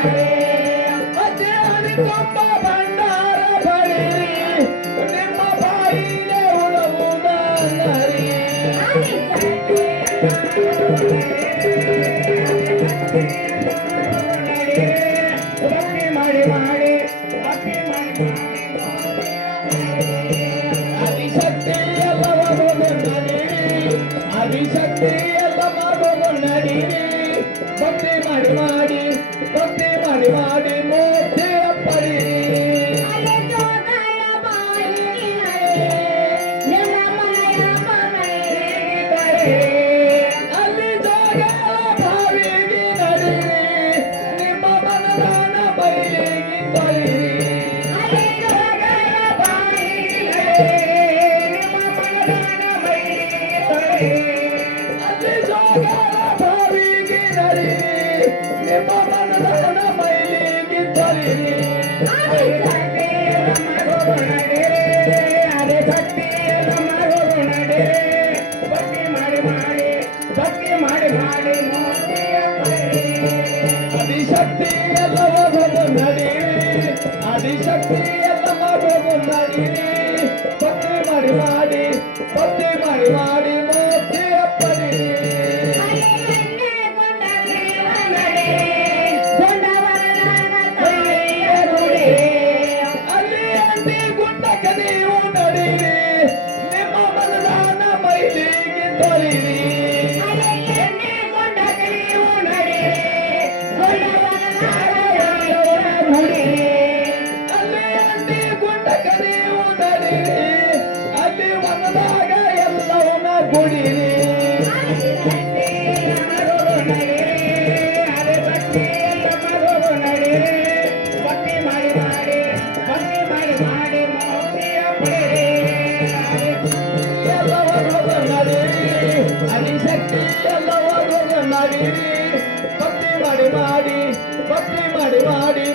ಅದೇ ಹರಿಕೊಂಬ ಭಂಡಾರ ಬಳಿರಿ ನಿಮ್ಮ ಬಾಯಿಲೆ ಉಣಗುವ ನರಿ ಭಕ್ತಿ ಮಾಡಿ ಮಾಡಿ ಭಕ್ತಿ ಮಾಡಿ ಆದಿಶಕ್ತಿ ಎಲ್ಲವೂ ನಡೀರಿ ಆದಿಶಕ್ತಿ ಎಲ್ಲ ಮಾಡುವ ನಡೀರಿ ಭಕ್ತಿ ಮಾಡಿ ಮಾಡಿ ಭಕ್ತಿ ಮಾಡಿ ಮಾಡಿ ಮೋಕ್ಷ ಪಡೀರಿ ಅಲ್ಲಿ ಜಾಗ ಬಾವಿಗೆ ನಡೀರಿ ನಿಮ್ಮ ಮನದಾನ ಬಯಲಿಗೆ ತೊಳಿರಿ ಅಲ್ಲಿ ಜಾಗ ಬಾವಿಗೆ ನಡೀರಿ ನಿಮ್ಮ ಮನದಾನ ಬಯಲಿಗೆ ತೊಳಿರಿ ಅರೆ ಭಕ್ತಿ ಭಕ್ತಿ ಮಾಡಿ ಮಾಡಿ ಭಕ್ತಿ ಮಾಡಿ ಮಾಡಿ ಆದಿಶಕ್ತಿ ಎಲ್ಲವೂ ನಡೀರಿ ಆದಿಶಕ್ತಿ ಎಲ್ಲ ಮಾಡೋದು ನಡೀರಿ ಭಕ್ತಿ ಮಾಡಿ ಮಾಡಿ ಭಕ್ತಿ ಮಾಡಿ ಮಾಡಿ ಮೋಕ್ಷ ಪಡೀರಿ ಅಲ್ಲಿ ಅಂಡಿ ಗುಂಡಕ್ಕೆ ನೀವು ನಡೀರಿ ನಿಮ್ಮ ಮನದಾನ ಮೈಲಿಗೆ ತೊಳಿರಿ ಅಲ್ಲಿ ಅಂಡಿ ಗುಂಡಕ್ಕೆ ನೀವು ನಡೀರಿ ಅಲ್ಲಿ ಮನದಾಗ ಎಲ್ಲವನ್ನ ಗುಡಿರಿ ಅರೆ ಭಕ್ತಿ ಎಲ್ಲ ಮಾಡೋದು ನಡೀರಿ ಭಕ್ತಿ ಮಾಡಿ ಮಾಡಿ ಭಕ್ತಿ ಮಾಡಿ ಮಾಡಿ ಮೋಕ್ಷ ಪಡೆಯಿರಿ ಎಲ್ಲವೂ ನಡೀರಿ ಆದಿಶಕ್ತಿ ಎಲ್ಲವೂ ನಡೀರಿ ಭಕ್ತಿ ಮಾಡಿ ಮಾಡಿ ಭಕ್ತಿ ಮಾಡಿ ಮಾಡಿ